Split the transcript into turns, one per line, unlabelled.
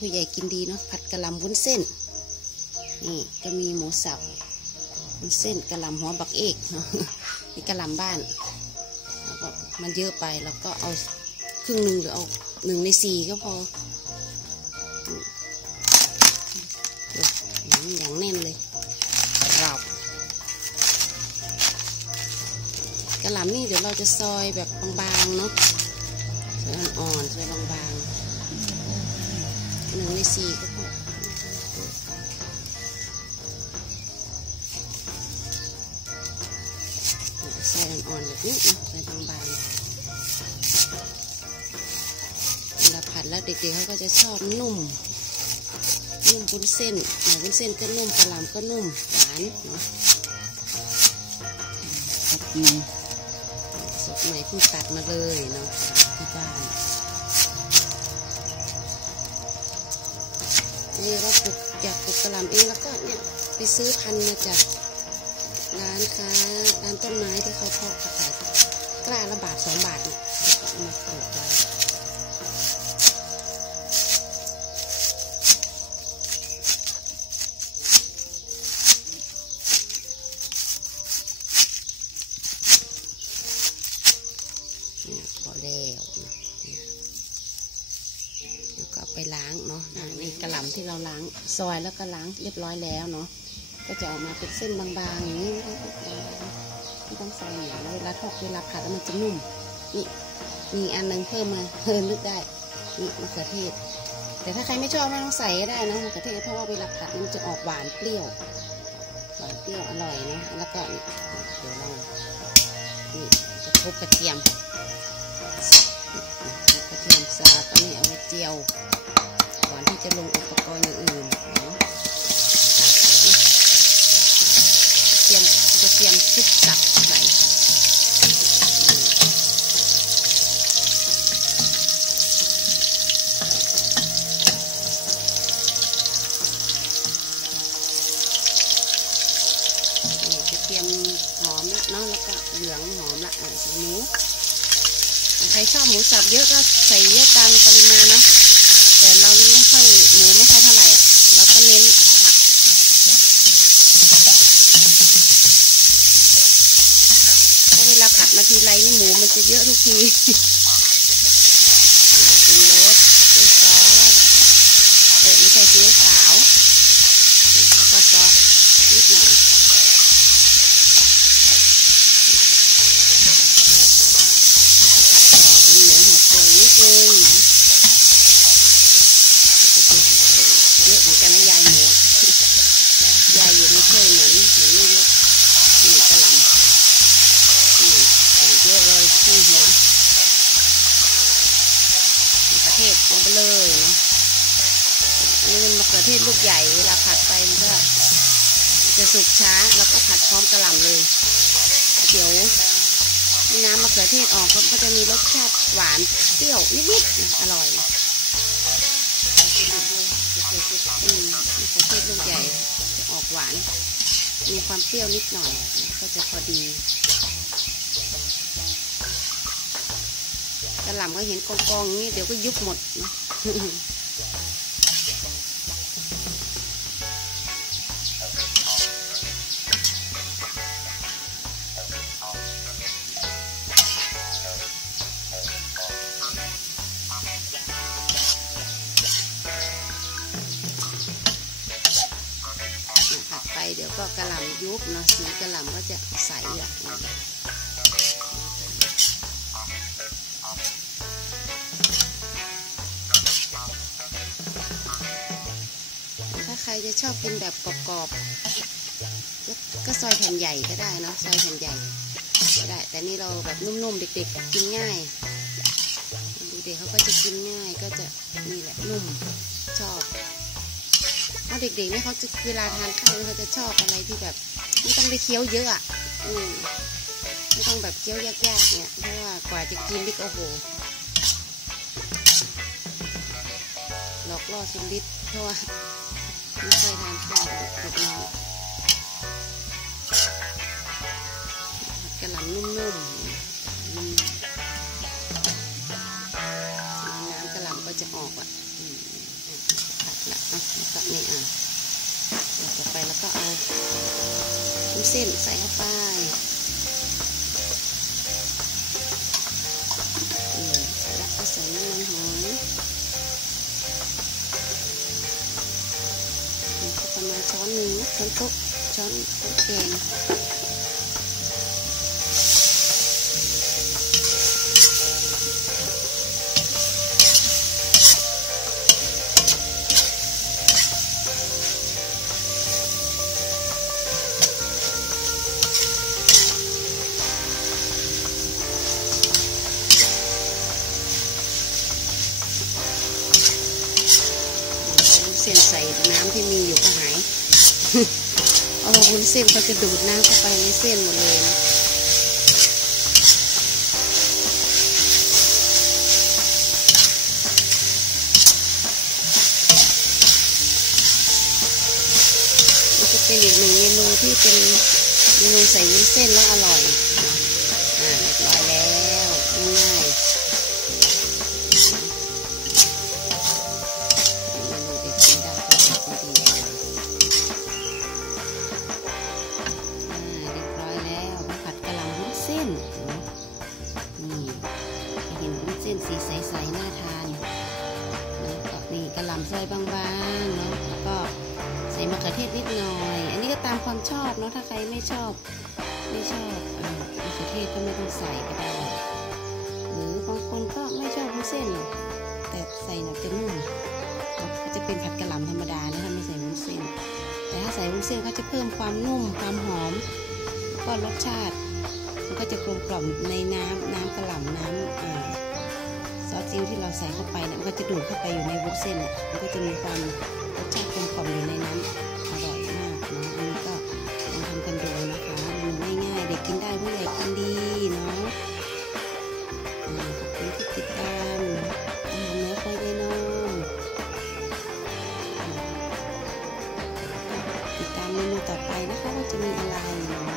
ผู้ใหญ่กินดีเนาะผัดกะหล่ำวุ้นเส้น นี่ก็มีหมูสับวุ้นเส้นกะหล่ำหัวบักเอกเนาะนี่กะหล่ำบ้านแล้วก็มันเยอะไปเราก็เอาครึ่งหนึ่งหรือเอาหนึ่งในสี่ก็พออืมอย่างแน่นเลยกรอบกะหล่ำนี่เดี๋ยวเราจะซอยแบบบางๆเนาะซอยอ่อนๆซอยบางๆ หนึ่งในสี่ก็พอซอยอ่อนๆแบบนี้นะซอยบางๆเวลาผัดแล้วเด็กๆเขาก็จะชอบนุ่ม นุ่มวุ้นเส้นหน่อยวุ้นเส้นก็นุ่มกะหล่ำก็นุ่มหวานเนาะ
ผัดหนึ่ง
สดใหม่เพิ่งตัดมาเลยเนาะที่บ้าน นี่เราปลูกอยากปลูกกะหล่ำเองแล้วก็เนี่ยไปซื้อพันธุ์มาจากร้านค้าร้านต้นไม้ที่เขาเพาะขายกล้าละบาทสองบาทเนี่ยก็มาปลูกไว้ ซอยแล้วก็ล้างเรียบร้อยแล้วเนาะก็จะออกมาเป็นเส้นบางๆอย่างนี้ไม่ต้องใส่เหนียวแล้วเวลาทอดเวลาผัดแล้วมันจะนุ่มนี่มีอันนึงเพิ่มมาเพิ่มนึกได้นี่มะเขือเทศ แต่ถ้าใครไม่ชอบไม่ต้องใส่ก็ได้นะมะเขือเทศเพราะว่าเวลาผัดมันจะออกหวานเปรี้ยวหวานเปรี้ยวอร่อยนะแล้วก็เดี๋ยวเรานี่จะทุบกระเทียมสับทุบกระเทียมสับอันนี้เอาไว้เจียว ก่อนที่จะลงอุปกรณ์อย่างอื่นเตรียมกระเทียมทุบสับใส่อืมนี่กระเทียมหอมละเนาะแล้วก็เหลืองหอมละส่หมูใครชอบหมูสับเยอะก็ใส่เยอะตามปริมาณเนาะแต่เราไม่ค่อยหมูไม่ค่อยเท่าไหร่อะเราก็เน้นผักเพราะเวลาผัดมา ทีไรนี่หมูมันจะเยอะทุกที ทศลูกใหญ่เวลาผัดไปมันก็จะสุกช้าแล้วก็ผัดพร้อมกระหล่ำเลย เดี๋ยวมีน้ำมะเขือเทศออกก็จะมีรสชาติหวานเปรี้ยวนิดๆอร่อยอืมมะเขือเทศลูกใหญ่จะออกหวาน มีความเปรี้ยวนิดหน่อย ก็จะพอดีกระหล่ำก็เห็นกองๆอย่างนี้เดี๋ยวก็ยุบหมดนะ เดี๋ยวก็กระหล่ำยุบเนาะสีกระหล่ำก็จะใสอะถ้าใครจะชอบกินแบบกรอบๆก็ก็ซอยแผ่นใหญ่ก็ได้เนาะซอยแผ่นใหญ่ก็ได้ แต่นี่เราแบบนุ่มๆ เด็กๆ กินง่ายดูเด็กเขาก็จะกินง่ายก็จะนี่แหละนุ่มชอบ เพราเด็กๆเนี่ยเขาจะเวลาทานข้าวเขาจะชอบอะไรที่แบบไม่ต้องไปเคี้ยวเยอะอะอืมไม่ต้องแบบเคี้ยวยากๆเนี่ยเพราะว่ากว่าจะกินนี่ก็โอ้โหหลอกล่อสุดฤทธิ์เพราะว่าไม่เคยทานข้าว ต่อไปแล้วก็เอาวุ้นเส้นใส่เข้าไปแล้วก็ใส่น้ำมันหอยประมาณช้อนหนึ่งช้อนโต๊ะช้อนโต๊ะแกง เอาวุ้นเส้นเขาจะดูดน้ำเข้าไปในเส้นหมดเลยนะมันจะเป็นอีกหนึ่งเมนูที่เป็นเมนูใส่วุ้นเส้นแล้วอร่อย หน่อย อันนี้ก็ตามความชอบเนาะถ้าใครไม่ชอบ ไม่ชอบอ่อมะเขือเทศก็ไม่ต้องใส่ก็ได้หรือบางคนก็ไม่ชอบวุ้นเส้นแต่ใส่หน่อยจะนุ่มก็จะเป็นผัดกะหล่ำธรรมดานะคะไม่ใส่วุ้นเส้น แต่ถ้าใส่วุ้นเส้นก็จะเพิ่มความนุ่มความหอมก็รสชาติมันก็จะกลมกล่อมในน้ำน้ำกะหล่ำน้ำอ่าซอสซีอิ๊วที่เราใส่เข้าไปเนี่ยมันก็จะดูดเข้าไปอยู่ในวุ้นเส้นเนี่ยมันก็จะมีความรสชาติกลมกล่อมอยู่ในนั้น เมนูต่อไปนะคะว่าจะมีอะไรเนาะ